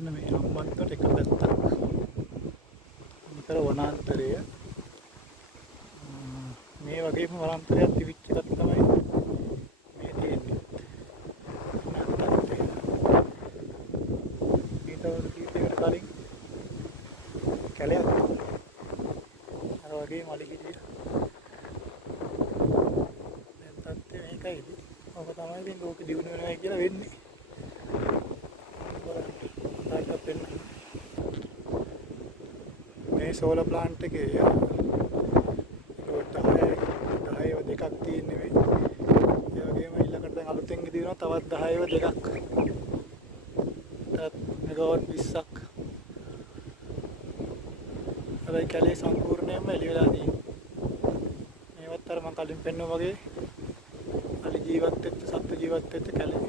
බලන්න මේ හම්බන්තොට එක පැත්තක් නිකර වනාන්තරය මේ වගේම වනාන්තරයක් තිබිච්ච එකක් තමයි මේ තියෙන්නේ. ඊටවල කීපයකට කලින් කැලයක් අර වගේ මලිහිටිය දැන් තත්ත්වය මේකයිද? ඔබ තමයි ඉතින් ලෝක දියුණු වෙනවා කියලා වෙන්නේ. මේ සෝලර් ප්ලාන්ට් එකේ ඒකට 10 දෙකක් තියෙන්නේ මේ. ඒ වගේම ඊළඟට දැන් අලුතෙන් ඉදිනවා තවත් 10 දෙකක්. තවත් මෙගාවට් 20ක්. හැබැයි කැලේ සම්පූර්ණයෙන්ම එළි වෙලා තියෙන්නේ. මේවත් අර මම කලින් පෙන්නුවා වගේ අලි ජීවත් වෙච්ච සත්ත්ව ජීවත් වෙච්ච කැලේ.